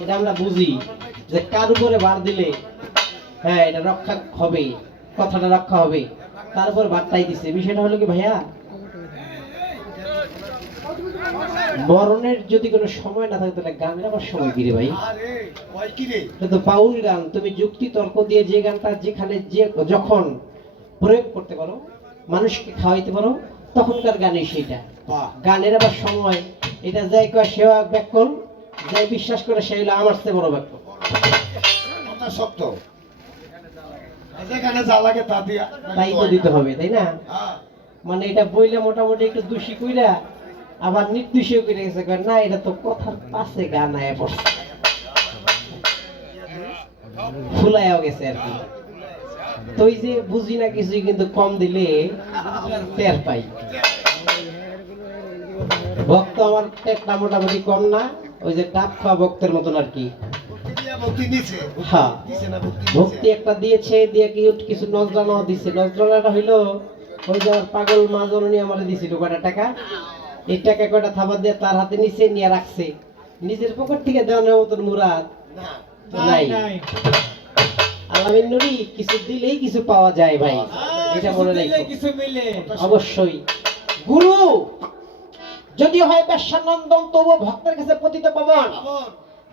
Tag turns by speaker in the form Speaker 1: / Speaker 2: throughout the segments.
Speaker 1: এটা আমরা বুঝি যে কার উপরে বার দিলে হ্যাঁ এটা রক্ষা হবে কথাটা রক্ষা হবে তার উপর বার্তাই দিছে। বিষয়টা হলো কি ভাইয়া মরণের যদি কোনো সময় না থাকে তাহলে গানের আবার সময় কি রে ভাই? তো পাউল গান তুমি যুক্তি তর্ক দিয়ে যে গানটা যেখানে যে যখন প্রয়োগ করতে পারো মানুষকে খাওয়াইতে পারো তখনকার গানে সেটা গানের আবার সময় এটা যাই কয় সেও এক যাই বিশ্বাস করে সে হলো আমার চেয়ে বড় ব্যাকল
Speaker 2: কথা সত্য যেখানে যা লাগে তা দিয়া
Speaker 1: তাই তো দিতে হবে তাই না?
Speaker 2: হ্যাঁ।
Speaker 1: মানে এটা বইলে মোটামুটি একটু দোষী কইরা আবার নির্দোষীও করে গেছে না এটা তো কথার পাশে গান আয়া পড়ছে গেছে আর কি। তো ওই যে বুঝি না কিছুই কিন্তু কম দিলে টের পাই। ভক্ত আমার পেটটা মোটামুটি কম না। ওই যে ডাব খাওয়া ভক্তের মতন আর কি।
Speaker 2: ভক্তি দিয়া ভক্তি নিছে
Speaker 1: হ্যাঁ।
Speaker 2: ভক্তি
Speaker 1: ভক্তি একটা দিয়েছে দিয়ে কি কিছু নজরানাও দিছে। নজরানাটা হইল ওই যে পাগল মা জননী আমার দিছিল কয়টা টাকা? এই টাকা কয়টা থাবা দিয়ে তার হাতে নিচে নিয়ে রাখছে। নিজের পকেট থেকে দেওয়ানোর মতন মুরাদ
Speaker 2: না
Speaker 1: নাই। আলামিন নুরি কিছু দিলেই কিছু পাওয়া যায় ভাই। এটা মনে রাখো।
Speaker 3: কিছু মিলে।
Speaker 1: অবশ্যই। গুরু! যদি হয় বেশ্যানন্দন তবু ভক্তের কাছে পতিত পাবন।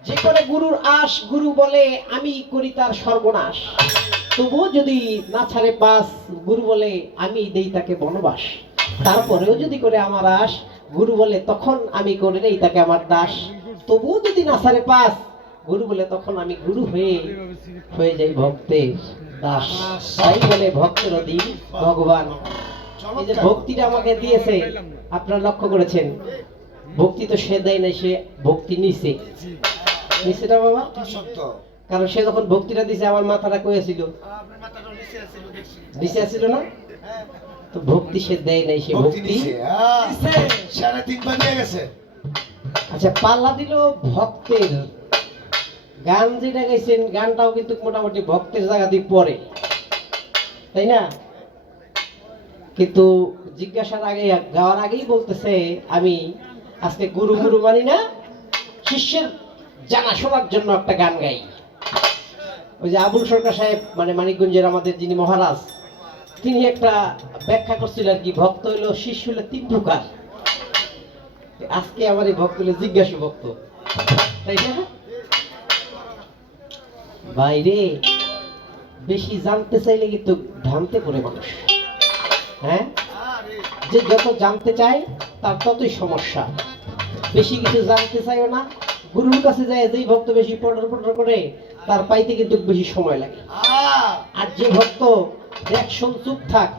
Speaker 1: যে করে গুরুর আশ গুরু বলে আমি করি তার সর্বনাশ। তবু যদি না ছাড়ে পাস গুরু বলে আমি দেই তাকে বনবাস। তারপরেও যদি করে আমার আশ গুরু বলে তখন আমি করে নেই তাকে আমার দাস। তবুও যদি না ছাড়ে পাস গুরু বলে তখন আমি গুরু হয়ে হয়ে যাই ভক্তের দাস। তাই বলে ভক্তের অধীন ভগবান। এই যে ভক্তিটা আমাকে দিয়েছে আপনারা লক্ষ্য করেছেন? ভক্তি তো সে দেয় না সে ভক্তি নিছে। নিছে না বাবা?
Speaker 2: সত্য
Speaker 1: কারণ সে যখন ভক্তিটা দিছে আমার মাথাটা কয়েছিল
Speaker 2: আপনার মাথাটা নিচে আছে দেখছি
Speaker 1: নিচে আসছিল না?
Speaker 2: হ্যাঁ।
Speaker 1: তো ভক্তি সে দেয় নাই সে
Speaker 2: ভক্তি নিছে সাড়ে তিন বার গেছে।
Speaker 1: আচ্ছা পাল্লা দিল ভক্তের। গান যেটা গাইছেন গানটাও কিন্তু মোটামুটি ভক্তের জায়গা দিয়ে পড়ে। তাই না? কিন্তু জিজ্ঞাসার আগে গাওয়ার আগেই বলতেছে, আমি আজকে গুরু গুরু মানি না, শিষ্যের জানা শোনার জন্য একটা গান গাই। ওই যে আবুল সরকার সাহেব মানে মানিকগঞ্জের আমাদের যিনি মহারাজ, তিনি একটা ব্যাখ্যা করছিলেন আর কি, ভক্ত হইল শিষ্য হলো তিন প্রকার। আজকে আমার এই ভক্ত হলো জিজ্ঞাসু ভক্ত। তাই না? বাইরে বেশি জানতে চাইলে কিন্তু ঢামতে পড়ে মানুষ। হ্যাঁ? যে যত জানতে চায়, তার ততই সমস্যা। বেশি কিছু জানতে চাইও না, গুরুর কাছে যায়, যেই ভক্ত বেশি পটর পটর করে, তার পাইতে কিন্তু বেশি সময় লাগে। আর যে ভক্ত, দেখ, শোন, চুপ থাক।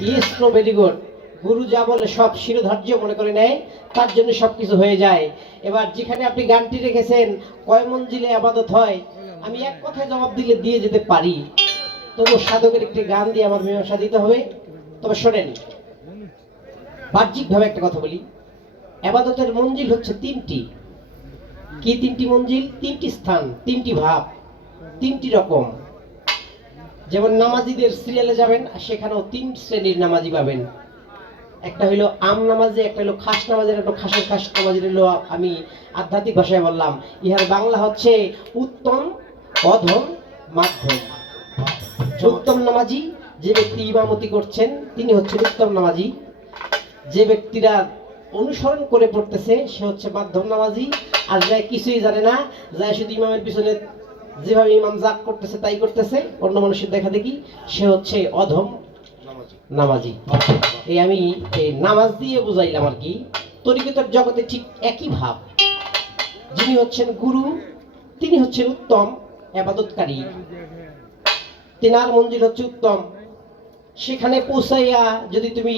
Speaker 1: ইয়েস নো ভেরি গুড গুরু যা বলে, সব শিরোধার্য মনে করে নেয়, তার জন্য সব কিছু হয়ে যায়। এবার যেখানে আপনি গানটি রেখেছেন, কয় মঞ্জিলে আবাদত হয়, আমি এক কথায় জবাব দিলে দিয়ে যেতে পারি। তবু সাধকের একটি গান দিয়ে আমার মীমাংসা দিতে হবে। তবে শোনেন। বাহ্যিকভাবে একটা কথা বলি। আবাদতের মঞ্জিল হচ্ছে তিনটি। কি তিনটি মঞ্জিল? তিনটি স্থান, তিনটি ভাব, তিনটি রকম। যেমন নামাজিদের সিরিয়ালে যাবেন সেখানেও তিন শ্রেণির নামাজি পাবেন। একটা হইল আম নামাজি, একটা হলো খাস নামাজের একটা খাসের খাস নামাজের হলো আমি আধ্যাত্মিক ভাষায় বললাম। ইহার বাংলা হচ্ছে উত্তম, অধম, মাধ্যম। উত্তম নামাজি যে ব্যক্তি ইমামতি করছেন তিনি হচ্ছেন উত্তম নামাজি। যে ব্যক্তিরা অনুসরণ করে পড়তেছে সে হচ্ছে মাধ্যম নামাজি। আর যাই কিছুই জানে না যাই শুধু ইমামের পিছনে যেভাবে ইমাম জাগ করতেছে তাই করতেছে অন্য মানুষের দেখা দেখি সে হচ্ছে অধম
Speaker 2: নামাজি।
Speaker 1: নামাজি। এই আমি এই নামাজ দিয়ে বুঝাইলাম আর কি তরিকতার জগতে ঠিক একই ভাব। যিনি হচ্ছেন গুরু তিনি হচ্ছেন উত্তম আবাদতকারী তেনার মঞ্জিল হচ্ছে উত্তম। সেখানে পৌঁছাইয়া যদি তুমি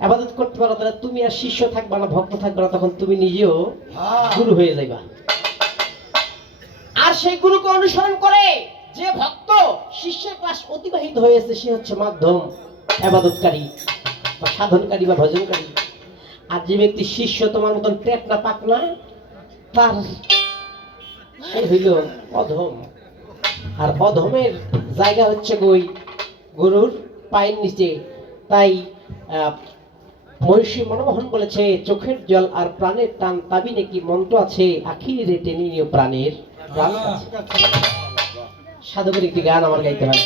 Speaker 1: আবাদত করতে পারো তাহলে তুমি আর শিষ্য থাকবা না ভক্ত থাকবে না তখন তুমি নিজেও
Speaker 2: হ্যাঁ।
Speaker 1: গুরু হয়ে যাইবা। আর সেই গুরুকে অনুসরণ করে যে ভক্ত শিষ্যের ক্লাস অতিবাহিত হয়েছে সে হচ্ছে মাধ্যম আবাদতকারী বা সাধনকারী বা ভজনকারী। আর যে ব্যক্তি শিষ্য তোমার মতন পেট না পাক না তার সে হইল অধম। আর অধমের জায়গা হচ্ছে গই গুরুর পায়ের নিচে। তাই মহর্ষি মনমোহন বলেছে, চোখের জল আর প্রাণের টান তাবি নাকি? মন্ত্র আছে, আখিরে টেনে নিও প্রাণের সাধকের একটি গান আমার গাইতে হয়।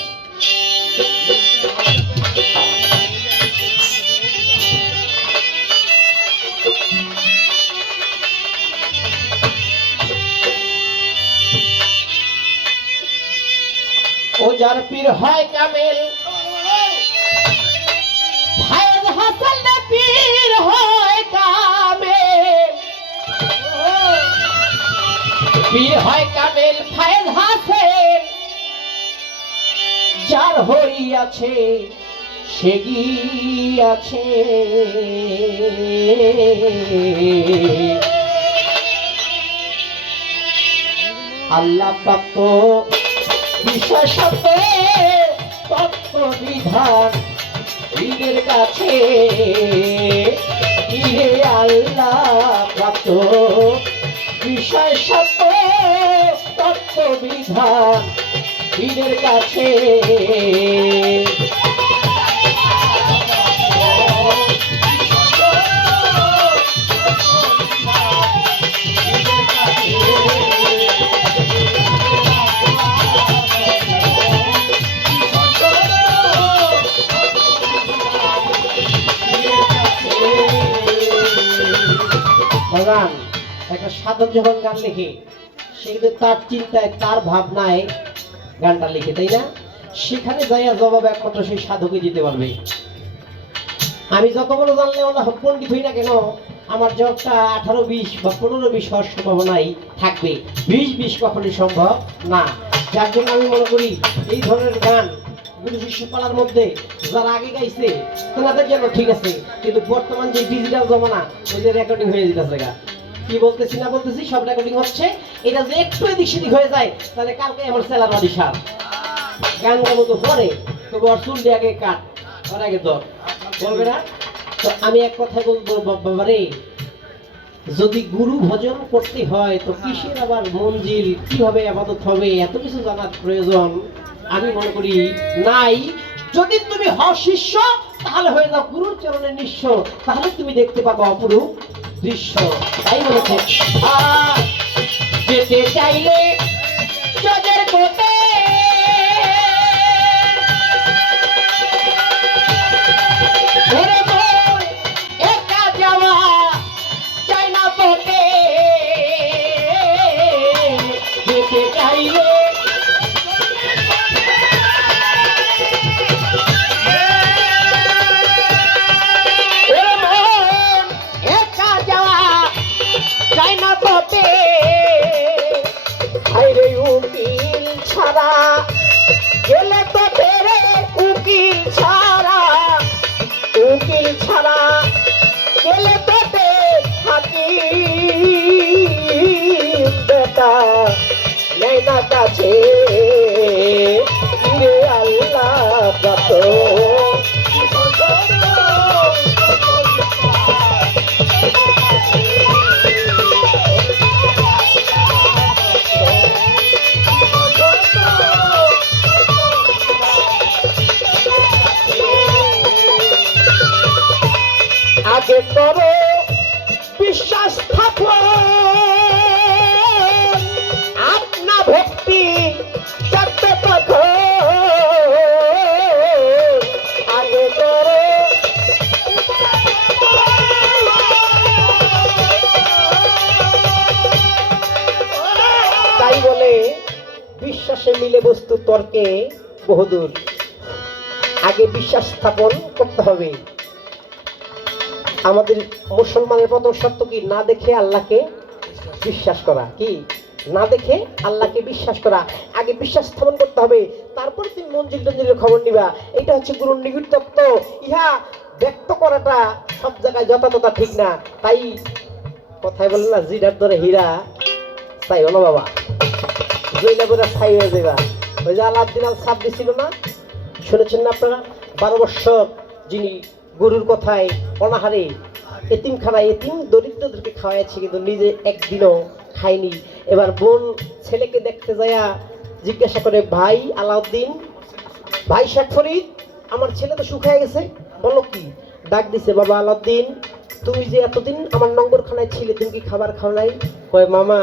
Speaker 1: ও যার পীর হয় কামেল না পীর হয় কামেল যার হইয়াছে সে গিয়াছে। আল্লাহ প্রাপ্ত বিশেষত তত্ত্ব বিধান পীরের কাছে ইহে আল্লাহ প্রাপ্ত বিশেষত তত্ত্ব বিধান পীরের কাছে একটা সাধক যখন গান লিখে, সে কিন্তু তার চিন্তায়, তার ভাবনায় গানটা লিখে, তাই না? সেখানে যাইয়া জবাব একমাত্র সেই সাধকে দিতে পারবে। আমি যত বড় জানলে ওরা পণ্ডিত হই না কেন, আমার জবটা আঠারো বিশ বা পনেরো বিশ হওয়ার সম্ভাবনাই থাকবে। বিশ বিশ কখনই সম্ভব না। যার জন্য আমি মনে করি, এই ধরনের গান গুরু শিষ্য পালার মধ্যে যারা আগে গাইছে, তেনাদের জন্য ঠিক আছে, কিন্তু বর্তমান যে ডিজিটাল জমানা যে রেকর্ডিং হয়ে যেতেছে গা। কি বলতেছি না বলতেছি সব রেকর্ডিং হচ্ছে। এটা যে একটু এদিক সেদিক হয়ে যায়, তাহলে কালকে আমার সেলার সার। গান গাবো তো পরে, তবু আর চুল আগে কাট ওর আগে দর বলবে না? তো আমি এক কথা বলব বাবারে, যদি গুরু ভজন করতে হয়, তো কিসের আবার মঞ্জিল? কীভাবে আবাদত হবে? এত কিছু জানার প্রয়োজন। আমি মনে করি নাই। যদি তুমি হও শিষ্য, তাহলে হয়ে যাও গুরুর চরণে নিঃস্ব। তাহলে তুমি দেখতে পাবো অপরূপ। দৃশ্য তাই বলেছে যেতে চাইলে জজের নেই বিশ্বাসে মিলে বস্তু তর্কে বহুদূর। আগে বিশ্বাস স্থাপন করতে হবে। আমাদের মুসলমানের প্রথম সত্য কি? না দেখে আল্লাহকে বিশ্বাস করা। কি? না দেখে আল্লাহকে বিশ্বাস করা। আগে বিশ্বাস স্থাপন করতে হবে। তারপরে তুমি মঞ্জিল টঞ্জিলের খবর নিবা। এটা হচ্ছে গুরুর নিবিড় তত্ত্ব। ইহা ব্যক্ত করাটা সব জায়গায় যথাযথ ঠিক না। তাই কথায় বলে না, জিরার ধরে হীরা, তাই হলো বাবা। জইলা করে ছাই হয়ে যাবা ওই যে আলাদিন আল সাপ দিছিল না? শুনেছেন না আপনারা? বারো বৎসর যিনি গরুর কথায় অনাহারে এতিমখানা এতিম দরিদ্রদেরকে খাওয়াইছে কিন্তু নিজে একদিনও খায়নি। এবার বোন ছেলেকে দেখতে যায়া জিজ্ঞাসা করে ভাই আলাউদ্দিন ভাই শেখ ফরিদ আমার ছেলে তো শুকায় গেছে? বলো কি? ডাক দিছে বাবা আলাউদ্দিন তুমি যে এতদিন আমার নম্বরখানায় ছিলে তুমি কি খাবার খাও নাই? কয় মামা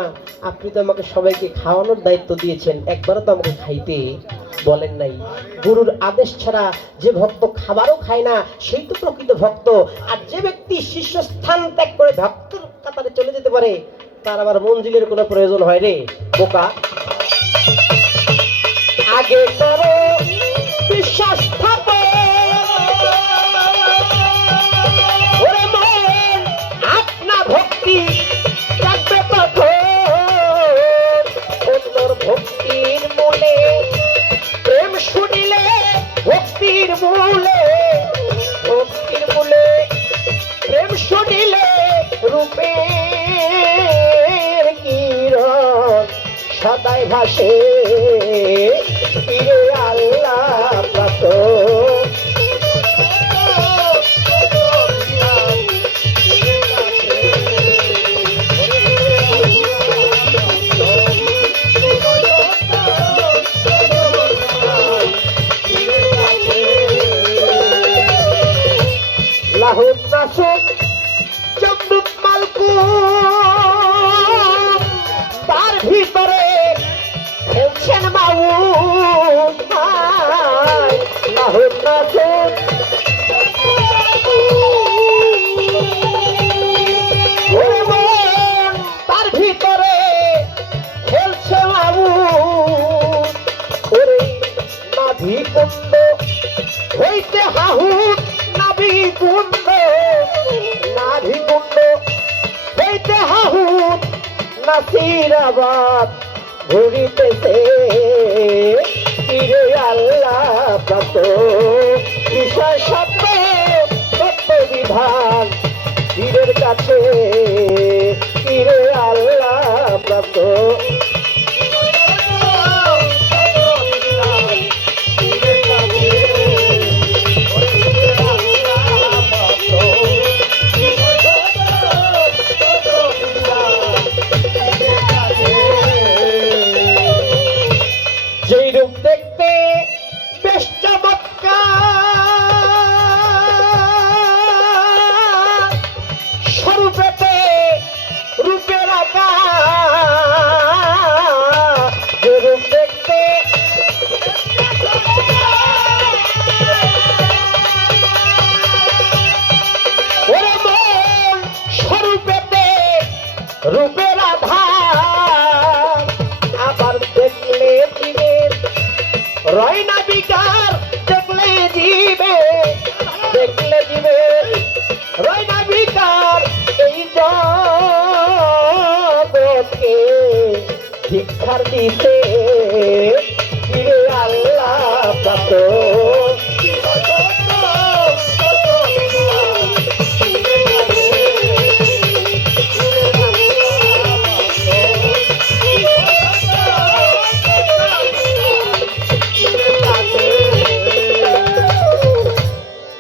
Speaker 1: আপনি তো আমাকে সবাইকে খাওয়ানোর দায়িত্ব দিয়েছেন, একবারও তো আমাকে খাইতে বলেন নাই। গুরুর আদেশ ছাড়া যে ভক্ত খাবারও খায় না, সেই তো প্রকৃত ভক্ত। আর যে ব্যক্তি শীর্ষস্থান ত্যাগ করে ভক্তর কাতারে চলে যেতে পারে, তার আবার মঞ্জিলের কোনো প্রয়োজন হয় রে, বোকা। আগে করো বিশ্বাস ওরে শুনিলে ভক্তির মূলে ভক্তির মূলে প্রেম শুনিলে রূপে কিরণ সদাই ভাসে। শিক্ষার দিতে আল্লাহ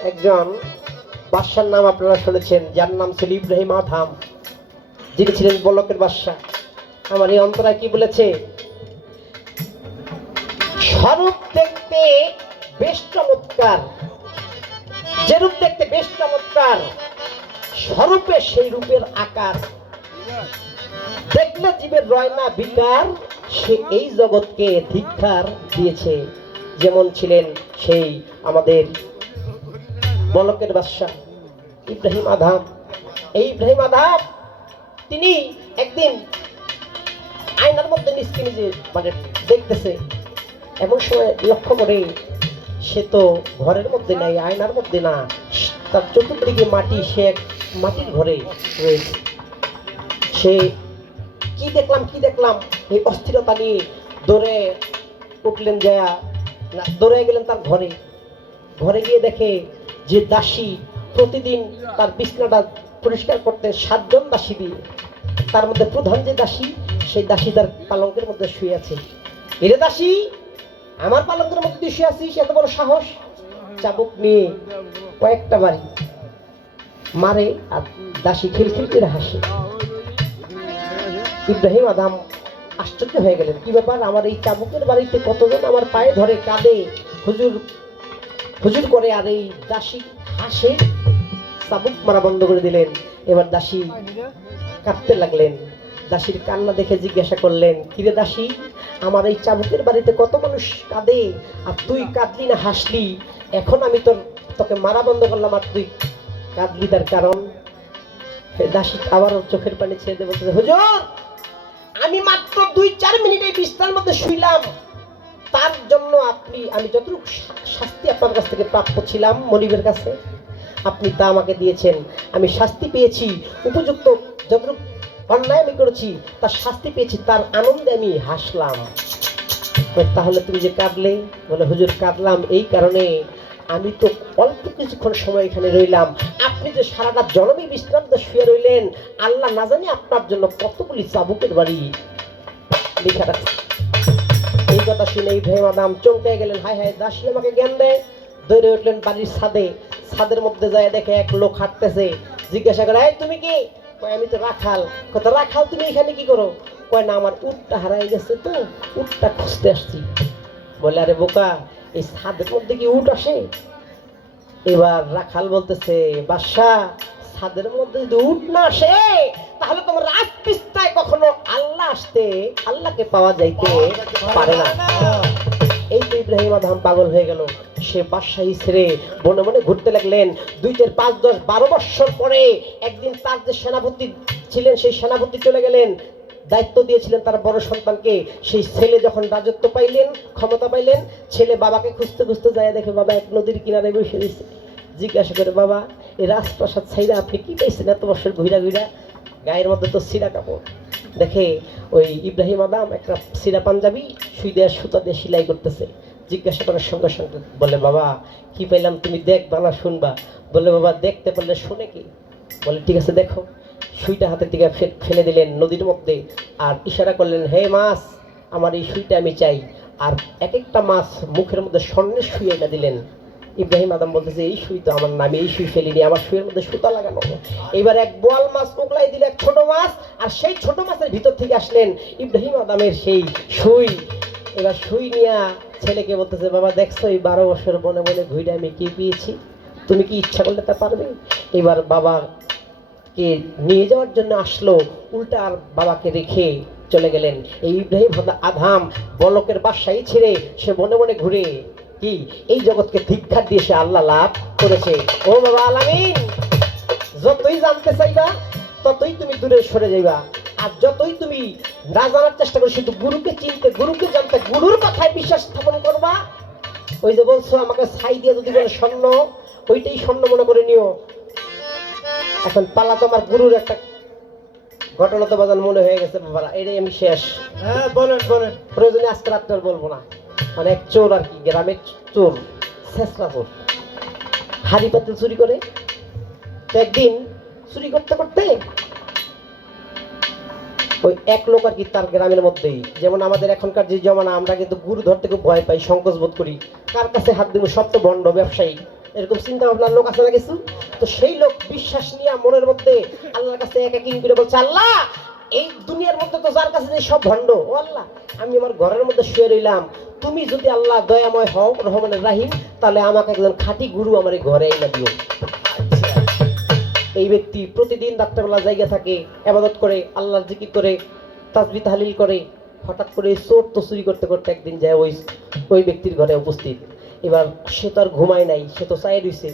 Speaker 1: একজন বাদশার নাম আপনারা শুনেছেন, যার নাম ছিল ইব্রাহিম আধাম যিনি ছিলেন বলকের বাদশাহ। আমার এই অন্তরা কি বলেছে? স্বরূপ দেখতে বেশ চমৎকার। যে রূপ দেখতে বেশ চমৎকার, স্বরূপে সেই রূপের আকার। দেখলে জীবের রয়না বিকার, সে এই জগৎকে ধিক্ষার দিয়েছে। যেমন ছিলেন সেই আমাদের বলকের বাদশাহ ইব্রাহিম আধাম এই ইব্রাহিম আধাম তিনি একদিন আয়নার মধ্যে নিজকে নিজে মানে দেখতেছে। এমন সময় লক্ষ্য করে সে তো ঘরের মধ্যে নাই, আয়নার মধ্যে না। তার চতুর্দিকে মাটি, সে এক মাটির ঘরে রয়েছে। সে কি দেখলাম কি দেখলাম? এই অস্থিরতা নিয়ে দৌড়ে উঠলেন জয়া। দৌড়ে গেলেন তার ঘরে। ঘরে গিয়ে দেখে যে দাসী প্রতিদিন তার বিছনাটা পরিষ্কার করতে সাতজন দাসী দিয়ে, তার মধ্যে প্রধান যে দাসী সেই দাসী তার পালঙ্কের মধ্যে শুয়ে আছে। এরে দাসী, আমার পালঙ্কের মধ্যে তুই শুয়ে আছিস? এত বড় সাহস? চাবুক নিয়ে কয়েকটা বাড়ি মারে আর দাসী খিলখিল করে হাসে। ইব্রাহিম আদাম আশ্চর্য হয়ে গেলেন। কি ব্যাপার? আমার এই চাবুকের বাড়িতে কতজন আমার পায়ে ধরে কাঁদে? হুজুর হুজুর করে আর এই দাসী হাসে। চাবুক মারা বন্ধ করে দিলেন। এবার দাসী কাঁদতে লাগলেন। দাসীর কান্না দেখে জিজ্ঞাসা করলেন, কিরে দাসী, আমার এই চাবুকের বাড়িতে কত মানুষ কাঁদে? আর তুই কাঁদলি না, হাসলি? এখন আমি তোর, তোকে মারা বন্ধ করলাম, আর তুই কাঁদলি তার কারণ? দাসী, আবারও চোখের পানি ছেড়ে বলতেছে, হুজুর, আমি মাত্র দুই, চার মিনিট বিছনার মধ্যে শুইলাম। তার জন্য আপনি, আমি যতটুকু শাস্তি আপনার কাছ থেকে প্রাপ্য ছিলাম মনিবের কাছে, আপনি তা আমাকে দিয়েছেন। আমি শাস্তি পেয়েছি, উপযুক্ত যতটুকু অন্যায় আমি করেছি, তার শাস্তি পেয়েছি, তার আনন্দে আমি হাসলাম। তাহলে তুমি যে কাঁদলে? বলে, হুজুর, কাঁদলাম এই কারণে আমি তো অল্প কিছুক্ষণ সময় এখানে রইলাম। আপনি যে সারাটা জনমী বিশ্রান্ত শুয়ে রইলেন, আল্লাহ না জানি আপনার জন্য কতগুলি চাবুকের বাড়ি লেখা রাখছে এই কথা শুনে ইব্রাহিম আদাম চমকে গেলেন, হায় হায়, দাসী আমাকে জ্ঞান দেয় দৌড়ে উঠলেন বাড়ির ছাদে। ছাদের মধ্যে যায় দেখে এক লোক হাঁটতেছে। জিজ্ঞাসা করে তুমি কি? কয়, আমি তো রাখাল। কথা রাখাল, তুমি এখানে কি করো? কয়, না, আমার উটটা হারাই গেছে তো, উটটা খুঁজতে আসছি। বলে, আরে বোকা, এই ছাদের মধ্যে কি উট আসে? এবার রাখাল বলতেছে, বাদশা, ছাদের মধ্যে যদি উট না আসে, তাহলে তোমার রাজপিস্তায় কখনো আল্লাহ আসতে, আল্লাহকে পাওয়া যাইতে পারে না। ইব্রাহিম আদম পাগল হয়ে গেল। সে বাদশাহী ছেড়ে বনে বনে ঘুরতে লাগলেন। দুই চার পাঁচ দশ বারো বৎসর পরে একদিন তার যে সেনাপতি ছিলেন, সেই সেনাপতি চলে গেলেন। দায়িত্ব দিয়েছিলেন তার বড় সন্তানকে। সেই ছেলে যখন রাজত্ব পাইলেন, ক্ষমতা পাইলেন, ছেলে বাবাকে খুঁজতে খুঁজতে যায়, দেখে বাবা এক নদীর কিনারে বসে দিয়েছে জিজ্ঞাসা করে, বাবা, এই রাজপ্রাসাদ ছাইরা আপনি কি পাইছেন এত বছর ঘুরা ঘুরা গায়ের মধ্যে তো সিরা কাপড়। দেখে ওই ইব্রাহিম আদাম একটা সিরা পাঞ্জাবি সুই দেওয়ার সুতা দিয়ে সেলাই করতেছে। জিজ্ঞাসা করার সঙ্গে সঙ্গে বলে, বাবা, কি পাইলাম তুমি দেখবা না শুনবা। বলে, বাবা, দেখতে পারলে শুনে কি? বলে, ঠিক আছে, দেখো। সুইটা হাতের দিকে ফেলে দিলেন নদীর মধ্যে আর ইশারা করলেন, হে মাছ, আমার এই সুইটা আমি চাই। আর এক একটা মাছ মুখের মধ্যে স্বর্ণের সুই এটা দিলেন। ইব্রাহিম আদম বলতেছে, এই সুই তো আমার নামে, এই সুই ফেলিনি, আমার সুইয়ের মধ্যে সুতা লাগানো। এবার এক বোয়াল মাছ মোকলাই দিল, এক ছোট মাছ, আর সেই ছোট মাছের ভিতর থেকে আসলেন ইব্রাহিম আদমের সেই সুই। এবার সুই নিয়া ছেলেকে বলতেছে, বাবা, দেখছ, এই বারো বছর বনে বনে ঘুরে আমি কি পেয়েছি? তুমি কি ইচ্ছা করলে তা পারবে? এবার বাবা কে নিয়ে যাওয়ার জন্য আসলো, উল্টা আর বাবাকে রেখে চলে গেলেন। এই ইব্রাহিম আধাম বলকের বাসায় ছেড়ে সে মনে মনে ঘুরে। কি? এই জগৎকে ধিক্ষার দিয়ে সে আল্লাহ লাভ করেছে। ও বাবা আলামিন, যতই জানতে চাইবা ততই তুমি দূরে সরে যাইবা। আর যতই তুমি না জানার চেষ্টা করো শুধু গুরুকে চিনতে গুরুকে জানতে গুরুর কথায় বিশ্বাস স্থাপন করবা। ওই যে বলছো আমাকে ছাই দিয়ে যদি বলে স্বর্ণ ওইটাই স্বর্ণ মনে করে নিও। এখন পালা তোমার গুরুর একটা ঘটনা তো বাজান মনে হয়ে গেছে বাবারা এটাই আমি শেষ।
Speaker 2: হ্যাঁ বলেন বলেন।
Speaker 1: প্রয়োজনে আজকে রাত্রে বলব না। মানে এক চোর আর কি গ্রামের চোর শেষরা চোর। হাড়ি পাতিল চুরি করে। তো একদিন চুরি করতে করতে ওই এক লোক আর কি তার গ্রামের মধ্যেই। যেমন আমাদের এখনকার যে জমানা, আমরা কিন্তু গুরু ধরতে খুব ভয় পাই, সংকোচ বোধ করি। কার কাছে হাত দিব? সব তো বন্ড ব্যবসায়ী। এরকম চিন্তা ভাবনার লোক আছে না কিছু? তো সেই লোক বিশ্বাস নিয়ে মনের মধ্যে আল্লাহর কাছে এক এক করে বলছে, আল্লাহ, এই দুনিয়ার মধ্যে তো যার কাছে সব ভণ্ড। ও আল্লাহ, আমি আমার ঘরের মধ্যে শুয়ে রইলাম। তুমি যদি আল্লাহ দয়াময় হও, রহমানের রাহিম, তাহলে আমাকে একজন খাঁটি গুরু আমার এই ঘরে এনে দিও। এই ব্যক্তি প্রতিদিন রাত্রেবেলা জায়গা থাকে আবাদত করে, আল্লাহর জিকির করে, তাসবি, তাহলিল করে, হঠাৎ করে চোর তো চুরি করতে করতে একদিন যায় ওই ওই ব্যক্তির ঘরে উপস্থিত। এবার সে তো আর ঘুমায় নাই, সে তো চাই রইছে।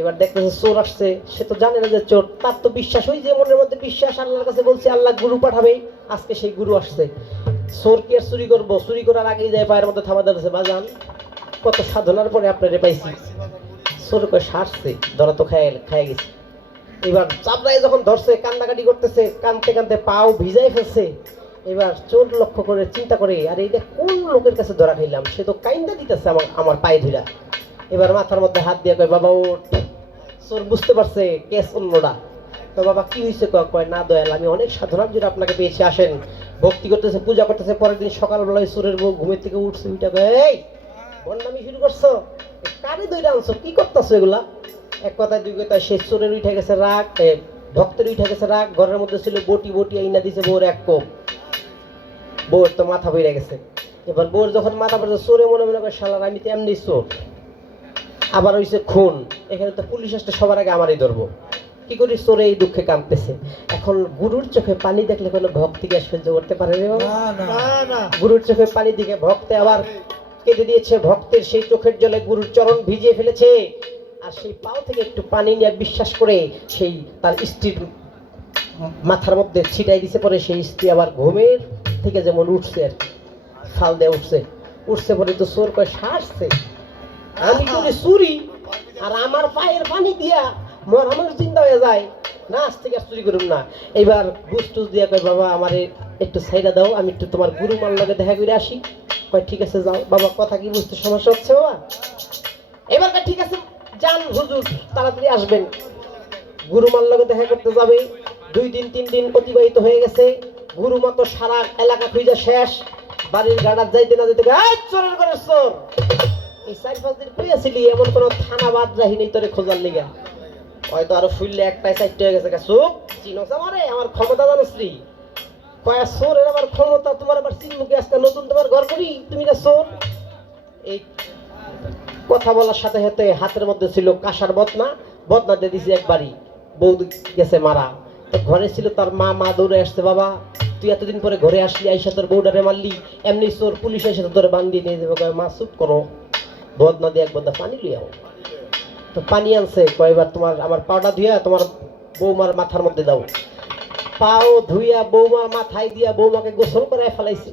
Speaker 1: এবার দেখতেছে চোর আসছে, সে তো জানে না যে চোর, তার তো বিশ্বাস, ওই যে মনের মধ্যে বিশ্বাস, আল্লাহর কাছে বলছে, আল্লাহ গুরু পাঠাবে, আজকে সেই গুরু আসছে। চোর কি আর চুরি করব? চুরি করার আগেই যায় পায়ের মধ্যে থামা ধরেছে, বাজান, কত সাধনার পরে আপনারে পাইছি। চোর করে সারছে, ধরা তো খায় খায় গেছে। এবার চাপড়ায় যখন ধরছে কান্দাকাটি করতেছে, কানতে কানতে পাও ভিজাই ফেলছে, এবার চোর লক্ষ্য করে, চিন্তা করে, আর এইটা কোন লোকের কাছে ধরা খাইলাম? সে তো কাইন্দা দিতেছে আমার আমার পায়ে ধরা এবার মাথার মধ্যে হাত দিয়ে কয়, বাবা, ওঠ। চোর বুঝতে পারছে, কেস অন্যটা তো বাবা, কি হয়েছে কয় না, দয়াল, আমি অনেক সাধনার জন্য আপনাকে পেয়েছি, আসেন। ভক্তি করতেছে, পূজা করতেছে, পরের দিন সকালবেলায় চোরের বউ ঘুমের থেকে উঠছে, উইটা কয়, এই বন্ডামি শুরু করছ? কারে দইটা আনছো? কি করতেছো এগুলা? এক কথায় দুই কথায় শেষ চোরের উঠে গেছে রাগ ভক্তের উঠে গেছে রাগ ঘরের মধ্যে ছিল বটি বটি আইনা দিছে বউর এক কোপ। বউর তো মাথা বেড়ে গেছে। এবার বউর যখন মাথা পড়ছে চোরে মনে মনে করে শালার আমি তো এমনি চোর। আবার হইছে খুন। এখানে তো পুলিশ আসতে সবার আগে আমারই ধরবো। কি করি? চোরে এই দুঃখে কাঁদতেছে। এখন গুরুর চোখে পানি দেখলে কোনো ভক্তি গ্যাস সহ্য করতে পারে রে গুরুর চোখে পানি দিকে ভক্তে আবার কেঁদে দিয়েছে ভক্তের সেই চোখের জলে গুরুর চরণ ভিজিয়ে ফেলেছে আর সেই পাও থেকে একটু পানি নিয়ে বিশ্বাস করে সেই তার স্ত্রীর মাথার মধ্যে ছিটাই দিছে পরে সেই স্ত্রী আবার ঘুমের থেকে যেমন উঠছে আর কি ফাল দিয়ে উঠছে। উঠছে পরে তো চোর কয় সারছে। আমি করি চুরি আর আমার পায়ের পানি দিয়া মর আমার চিন্তা হয়ে যায় না আজ থেকে আর চুরি করুন না। এবার বুঝ টুস দিয়া কয় বাবা আমার একটু সাইডা দাও আমি একটু তোমার গুরু মার লগে দেখা করে আসি। কয় ঠিক আছে যাও। বাবা কথা কি বুঝতে সমস্যা হচ্ছে বাবা? এবার ঠিক আছে যান হুজুর, তাড়াতাড়ি আসবেন। গুরুমার লগে দেখা করতে যাবে। দুই দিন, তিন দিন অতিবাহিত হয়ে গেছে। গুরুমা তো সারা এলাকা খুঁজে শেষ। বাড়ির গাড়ার যাইতে না যেতে "এই চোরের ঘরের চোর! এই চার পাঁচ দিন পেয়েছিলি এমন কোনো থানা বাদ রাখিনি তোরে খোঁজার লিগা। হয়তো আরও ফুললে একটাই চারটে হয়ে গেছে। চুপ, চিনোস আমারে, আমার ক্ষমতা জানোস নি? কয়া চোরের আমার ক্ষমতা তোমার আবার চিনমুখে আজকে নতুন তোমার ঘর করি? তুমি না চোর? এই কথা বলার সাথে সাথে হাতের মধ্যে ছিল কাঁসার বদনা। বদনা দিয়ে দিছি একবারই। বউ গেছে মারা। তো ঘরে ছিল তার মা মা দৌড়ে আসছে বাবা তুই এতদিন পরে ঘরে আসলি আইসা তোর বউডারে মারলি। এমনি চোর পুলিশ এসে তোরে বান্দি নিয়ে কয়, মা চুপ করো। বদনা দিয়ে এক বদনা পানি লিয়াও তো পানি আনছে কয়বার তোমার আমার পাউডার ধুইয়া তোমার বৌমার মাথার মধ্যে দাও। পাও ধুইয়া বৌমার মাথায় দিয়া বৌমাকে গোসল করে ফেলাইছে।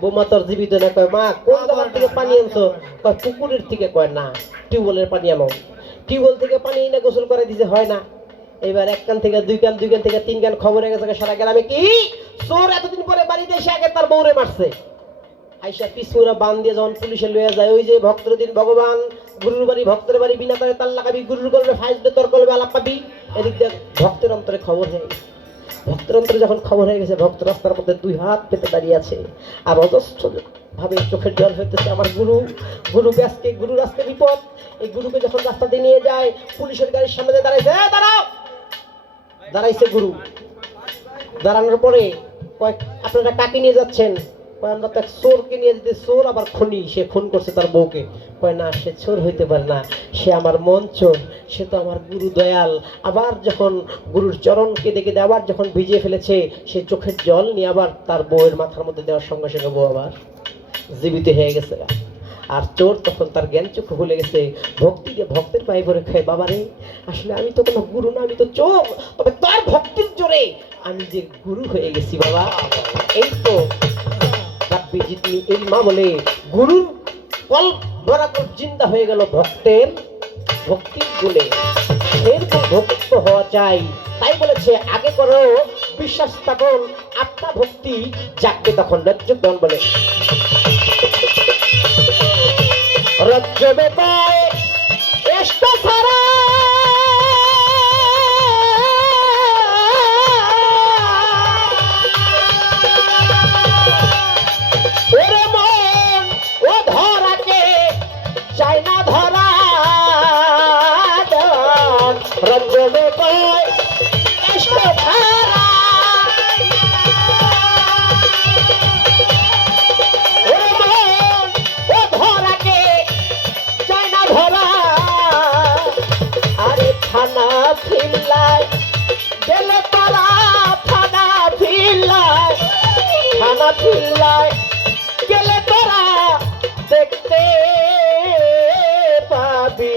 Speaker 1: বৌমা তোর জীবিত না, কয়, মা, কোন জায়গার থেকে পানি আনছো? কয়, পুকুরের থেকে, কয়, না, টিউবওয়েলের পানি আনো। টিউবওয়েল থেকে পানি এনে গোসল করে দিছে, হয় না। এবার এক কান থেকে, দুই কান দুই কান থেকে, তিন কান খবর হয়ে গেছে সারা গ্রামে কি? চোর এতদিন পরে বাড়িতে এসে আগে তার বউরে মারছে। আইসা পিসুরা বান দিয়ে যখন পুলিশে লইয়া যায়, ওই যে ভক্তর দিন ভগবান, গুরুর বাড়ি, ভক্তের বাড়ি, বিনা করে তার লাগাবি, গুরুর করবে ফাইজ দিয়ে তোর করবে আলাপ পাবি। এদিক দিয়ে ভক্তের অন্তরে খবর হয়ে গেছে ভক্তের অন্তরে যখন খবর হয়ে গেছে ভক্ত রাস্তার মধ্যে দুই হাত পেতে দাঁড়িয়ে আছে। আর অজস্র ভাবে চোখের জল হইতেছে আমার গুরু। গুরুকে আজকে গুরু আজকে বিপদ। এই গুরুকে যখন রাস্তা দিয়ে নিয়ে যায় পুলিশের গাড়ির সামনে দাঁড়াইছে "এ, দাঁড়াও! দাঁড়াইছে গুরু। দাঁড়ানোর পরে কয়েক আপনারা কাকে নিয়ে যাচ্ছেন। কয় তো চোরকে নিয়ে যেতে চোর আবার খুনি, সে খুন করছে তার বউকে। কয়, না, সে চোর হইতে পারে না। সে আমার মন চোর, সে তো আমার গুরু দয়াল। আবার যখন গুরুর চরণকে দেখে দিয়ে, আবার যখন ভিজিয়ে ফেলেছে, সে চোখের জল নিয়ে আবার তার বউয়ের মাথার মধ্যে দেওয়ার সঙ্গে সঙ্গে বউ আবার জীবিত হয়ে গেছে। আর চোর তখন তার জ্ঞান চক্ষু ভুলে গেছে। ভক্তি দিয়ে ভক্তের পায়ে পরে খায় বাবারে, আসলে আমি তো কোনো গুরু না, আমি তো চোর। তবে তার ভক্তির জোরে আমি যে গুরু হয়ে গেছি, বাবা। এই তো জিতনি এই মা বলে গুরুর কল বরাকর জিন্দা হয়ে গেল ভক্তের ভক্তির গুণে। এরকম ভক্ত হওয়া চাই, তাই বলেছে, আগে করো, বিশ্বাস স্থাপন, আত্মা ভক্তি, যাকে তখন রজ্জগণ বলে। রজ্জবে পায় এষ্ট সারা ফিল্লায় গেলে তোরা দেখতে পাবি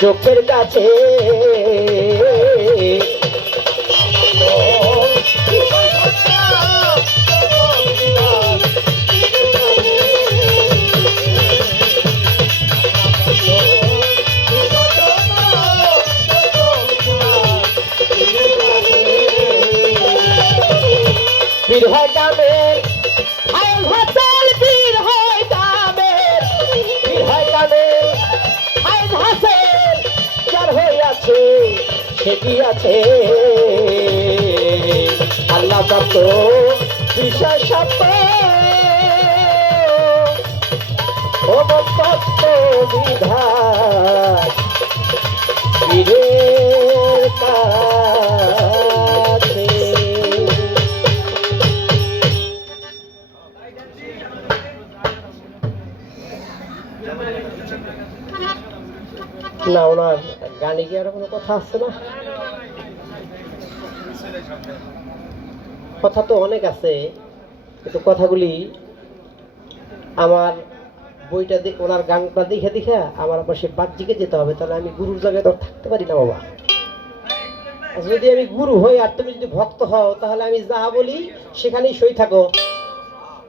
Speaker 1: চোখের কাছে। হয় হইয়াছে সে কি আছে? আল্লাহ প্রাপ্ত বিষয় সাপ্ত। তত্ত্ব বিধান গানে কি আর কোনো কথা আছে না? কথা তো অনেক আছে কিন্তু কথাগুলি আমার বইটা দেখে ওনার গানটা দেখে দেখে আমার আবার সে বাহ্যিকে যেতে হবে তাহলে আমি গুরুর জায়গায় তো থাকতে পারি না বাবা। যদি আমি গুরু হই আর তুমি যদি ভক্ত হও তাহলে আমি যাহা বলি সেখানেই সই থাকো।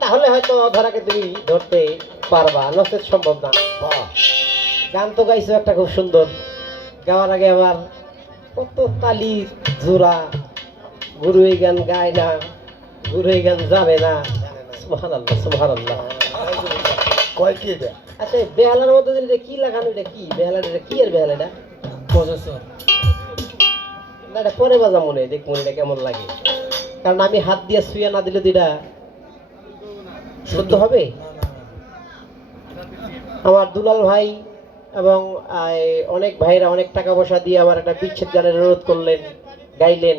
Speaker 1: তাহলে হয়তো ধরাকে তুমি ধরতে পারবা নচেত সম্ভব না। গান তো গাইছো একটা খুব সুন্দর। গাওয়ার আগে আবার কত তালি জোড়া গুরু এই গান গায় না গুরু এই গান যাবে না। সুহান আল্লাহ সুহান আল্লাহ
Speaker 2: কয় কি এটা?
Speaker 1: আচ্ছা বেহালার মধ্যে এটা কি লাগানো এটা কি? বেহালার এটা কি আর বেহালা এটা? না এটা পরে বাজা মনে দেখ মনে এটা কেমন লাগে। কারণ আমি হাত দিয়ে শুয়ে না দিলে তো এটা শুদ্ধ হবে? আমার দুলাল ভাই এবং অনেক ভাইরা অনেক টাকা পয়সা দিয়ে আমার একটা বিচ্ছেদ গানের অনুরোধ করলেন গাইলেন।